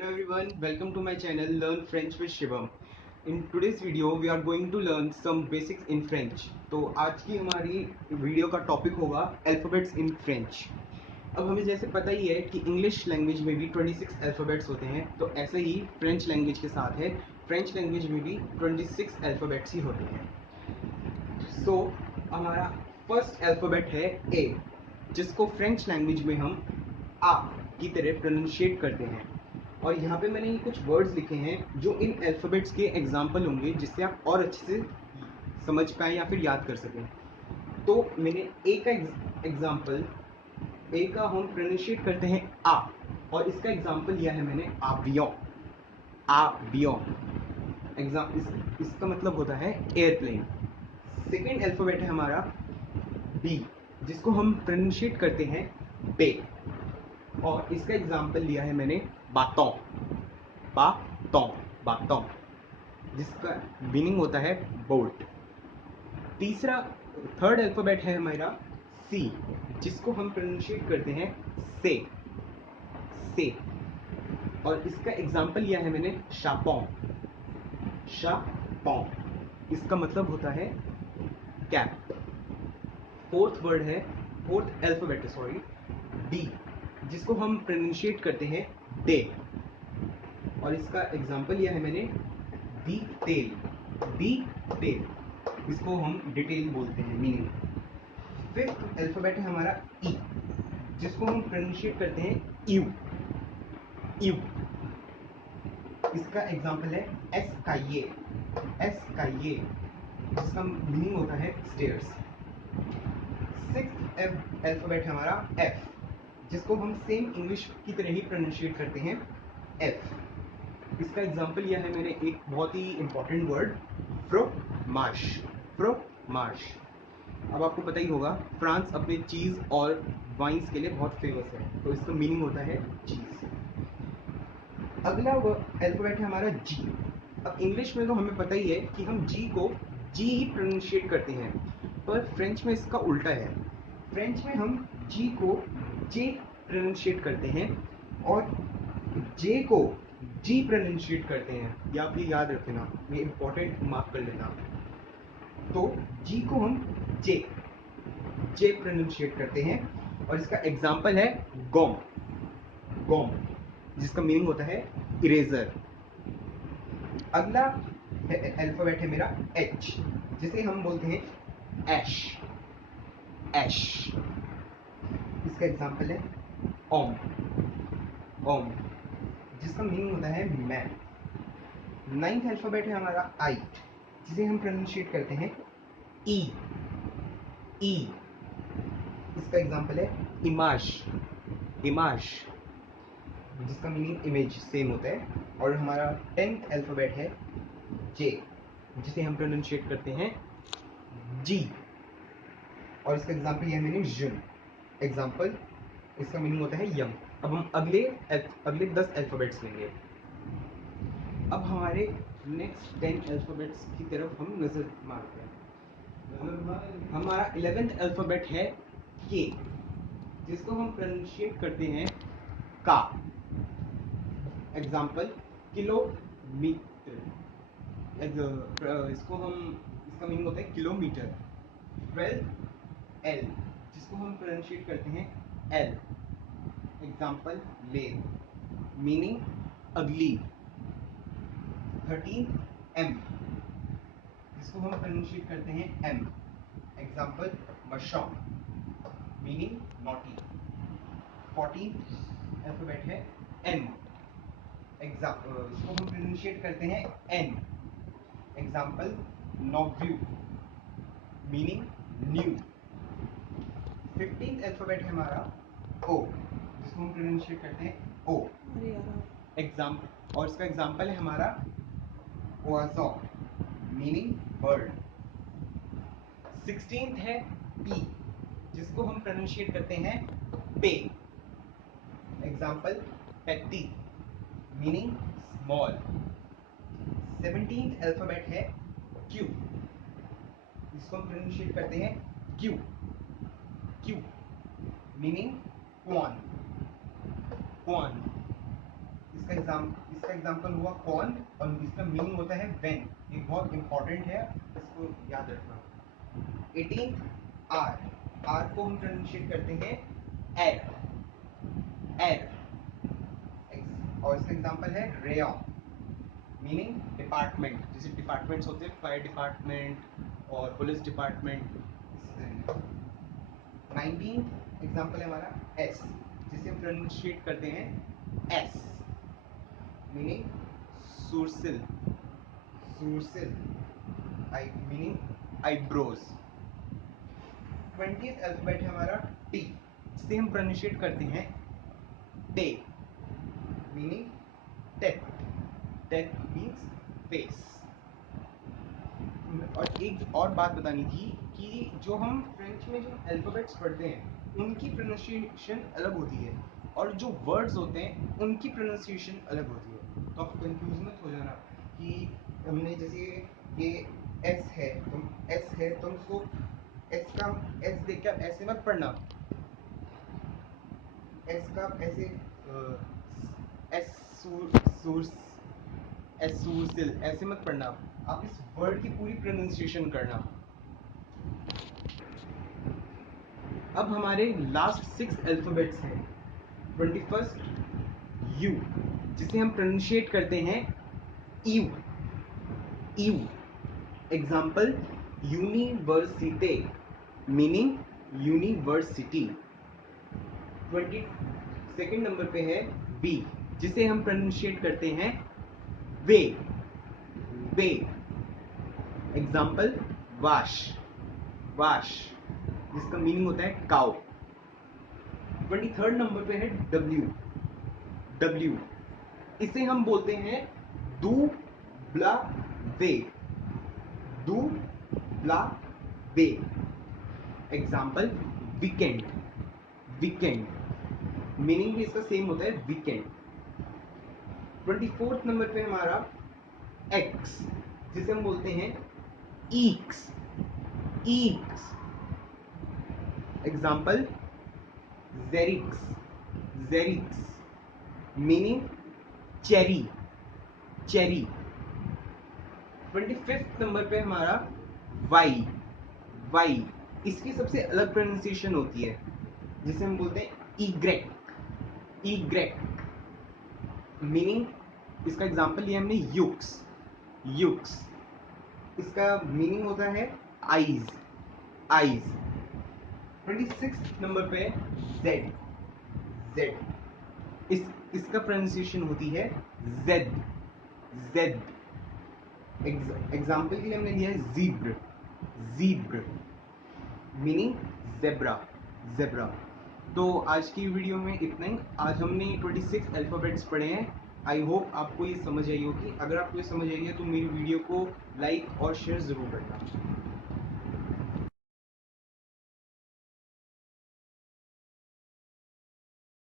Hello everyone, welcome to my channel Learn French with Shivam. In today's video we are going to learn some basics in French. तो आज की हमारी video का topic होगा alphabets in French. अब हमें जैसे पता ही है कि इंग्लिश लैंग्वेज में भी 26 अल्फ़ाबेट्स होते हैं, तो ऐसे ही फ्रेंच लैंग्वेज के साथ है. फ्रेंच लैंग्वेज में भी 26 अल्फ़ाबेट्स ही होते हैं. सो हमारा फर्स्ट अल्फ़ाबेट है ए, जिसको फ्रेंच लैंग्वेज में हम आ की तरह प्रोनाउंशिएट करते हैं. और यहाँ पे मैंने ये कुछ वर्ड्स लिखे हैं जो इन अल्फ़ाबेट्स के एग्जाम्पल होंगे, जिससे आप और अच्छे से समझ पाएँ या फिर याद कर सकें. तो मैंने ए का एग्जाम्पल, ए का हम प्रोनाउंशिएट करते हैं आ, और इसका एग्जाम्पल लिया है मैंने आवियों. आवियों इसका मतलब होता है एयरप्लेन. सेकेंड अल्फ़ाबेट है हमारा बी, जिसको हम प्रोनाउंशिएट करते हैं बे, और इसका एग्जाम्पल लिया है मैंने बातों. बातों बातों जिसका मीनिंग होता है बोट. थर्ड अल्फ़ाबेट है हमारा सी, जिसको हम प्रोनाउंशिएट करते हैं से. से और इसका एग्जाम्पल लिया है मैंने शापों. शापों इसका मतलब होता है कैप. फोर्थ अल्फ़ाबेट डी, जिसको हम प्रोनाउंशिएट करते हैं डे, और इसका एग्जाम्पल लिया है मैंने दी तेल. दी तेल इसको हम डिटेल बोलते हैं मीनिंग. फिफ्थ अल्फ़ाबेट है हमारा ई, जिसको हम प्रोनाउंशिएट करते हैं यू. यू इसका एग्जाम्पल है एस का ये. एस का ये जिसका मीनिंग होता है स्टेयर्स. सिक्स्थ अल्फ़ाबेट है हमारा एफ, जिसको हम सेम इंग्लिश की तरह ही प्रोनाउंशिएट करते हैं एफ. इसका एग्जाम्पल लिया है मैंने एक बहुत ही इंपॉर्टेंट वर्ड फ्रोमाश. फ्रोमाश. अब आपको पता ही होगा फ्रांस अपने चीज़ और वाइन्स के लिए बहुत फेमस है, तो इसका मीनिंग होता है चीज़. अगला अल्फ़ाबेट है हमारा जी. अब इंग्लिश में तो हमें पता ही है कि हम जी को जी ही प्रोनाउंशिएट करते हैं, पर फ्रेंच में इसका उल्टा है. फ्रेंच में हम जी को जे प्रोनाउंशिएट करते हैं और जे को जी प्रोनाउंशिएट करते हैं. या आप ये याद रखना, ये इंपॉर्टेंट मार्क कर लेना. तो जी को हम जे प्रोनाउंशिएट करते हैं, और इसका एग्जाम्पल है गोम. गोम जिसका मीनिंग होता है इरेजर. अगला अल्फ़ाबेट है मेरा एच, जिसे हम बोलते हैं ऐश. ऐश इसका एग्जाम्पल है ओम. ओम जिसका मीनिंग होता है मैन. नाइन्थ अल्फ़ाबेट है हमारा आई, जिसे हम प्रोनाउंशिएट करते हैं ई. ई इसका एग्जाम्पल है इमाज. इमाज जिसका मीनिंग इमेज सेम होता है. और हमारा 10th अल्फ़ाबेट है जे, जिसे हम प्रोनाउंशिएट करते हैं जी, और इसका एग्जाम्पल यह मैंने जुन. एग्जाम्पल इसका मीनिंग होता है यंग. अब हम अगले 10 अल्फ़ाबेट्स लेंगे. अब हमारे नेक्स्ट 10 अल्फ़ाबेट्स की तरफ हम नज़र मारते हैं. हमारा 11th अल्फ़ाबेट है के, जिसको हम प्रोनाउंशिएट करते हैं का. Example kilometre. इसका मीनिंग होता है किलोमीटर. 12 एल, जिसको हम प्रोनाउंशिएट करते हैं एल. एग्जाम्पल ले, मीनिंग अगली. 13 एम, जिसको हम प्रोनाउंशिएट करते हैं एम. एग्जाम्पल मशॉ, मीनिंग नॉटी. 14 अल्फ़ाबेट है एन. इसको हम प्रोनाउंशिएट करते हैं एन. एग्जाम्पल नोव्यू, मीनिंग न्यू. 15th अल्फ़ाबेट है हमारा ओ, जिसको हम प्रोनाउंशिएट करते हैं ओ. और इसका एग्जाम्पल है हमारा ओआजो, मीनिंग बर्ड. 16th है पी, जिसको हम प्रोनाउंशिएट करते हैं पे. एग्जाम्पल पेटी, मीनिंग स्मॉल. 17th अल्फ़ाबेट है क्यू, जिसको हम प्रोनाउंशिएट करते हैं क्यू. Meaning Kuan. इसका इसका एग्जाम्पल हुआ कौन, और इसका मीनिंग होता है व्हेन। ये बहुत इंपॉर्टेंट है, इसको याद रखना। 18th आर को हम प्रोनाउंशिएट करते हैं एर, एर। और इसका एग्जाम्पल है रेयन, मीनिंग डिपार्टमेंट। जैसे डिपार्टमेंट्स होते हैं, फायर डिपार्टमेंट और पुलिस डिपार्टमेंट। 19th एग्जाम्पल है हमारा एस, जिसे हम प्रोनाउंशिएट करते हैं एस, मीनिंग सुरसिल, सुरसिल, मीनिंग आईब्रोज। 20th अल्फाबेट है हमारा टी, जिसे हम प्रोनाउंशिएट करते हैं टे, मीनिंग टेक, टेक मीन्स फेस। और एक और बात बतानी थी कि जो हम फ्रेंच में जो अल्फाबेट्स पढ़ते हैं उनकी प्रोनाउंसिएशन अलग होती है, और जो वर्ड्स होते हैं उनकी प्रोनाउंसिएशन अलग होती है। तो आप कंफ्यूज मत हो जाना कि हमने जैसे ये एस है, तुम एस है, तुम उसको एस का एस देख कर ऐसे मत पढ़ना, एस का ऐसे एस सूर एसूसिल ऐसे मत पढ़ना, आप इस वर्ड की पूरी प्रोनाउंसिएशन करना। अब हमारे लास्ट 6 अल्फाबेट्स हैं। 21st यू, जिसे हम प्रोनाउंशिएट करते हैं यू, यू। एग्जाम्पल यूनिवर्सिटे, मीनिंग यूनिवर्सिटी। 22nd नंबर पे है बी, जिसे हम प्रोनाउंशिएट करते हैं वे, वे। एग्जाम्पल वाश, वाश, जिसका मीनिंग होता है काउ। 23rd नंबर पे है डब्ल्यू, डब्ल्यू। इसे हम बोलते हैं दू ब्ला वे, दू ब्ला वे। एग्जाम्पल वीकेंड, वीकेंड, मीनिंग भी इसका सेम होता है वीकेंड। 24th नंबर पे हमारा एक्स, जिसे हम बोलते हैं ईक्स, ईक्स। एग्जाम्पल जेरिक्स, जेरिक्स, meaning cherry, cherry. 25th number पे हमारा वाई, वाई। इसकी सबसे अलग प्रोनाउंसिएशन होती है, जिसे हम बोलते हैं ईग्रेक, ईग्रेक, मीनिंग इसका एग्जाम्पल लिया हमने युक्स, युक्स। इसका मीनिंग होता है आईज, आईज। 26th नंबर पे जेड, जेड। इसका प्रोनाउंसिएशन होती है जेड, जेड। एग्जाम्पल के लिए हमने लिया है जीब्र, जीब्र, मीनिंग जेब्रा, जेब्रा। तो आज की वीडियो में इतना ही। आज हमने 26 अल्फाबेट्स पढ़े हैं। आई होप आपको ये समझ आई होगी। अगर आपको ये समझ आई है तो मेरी वीडियो को लाइक और शेयर ज़रूर करना।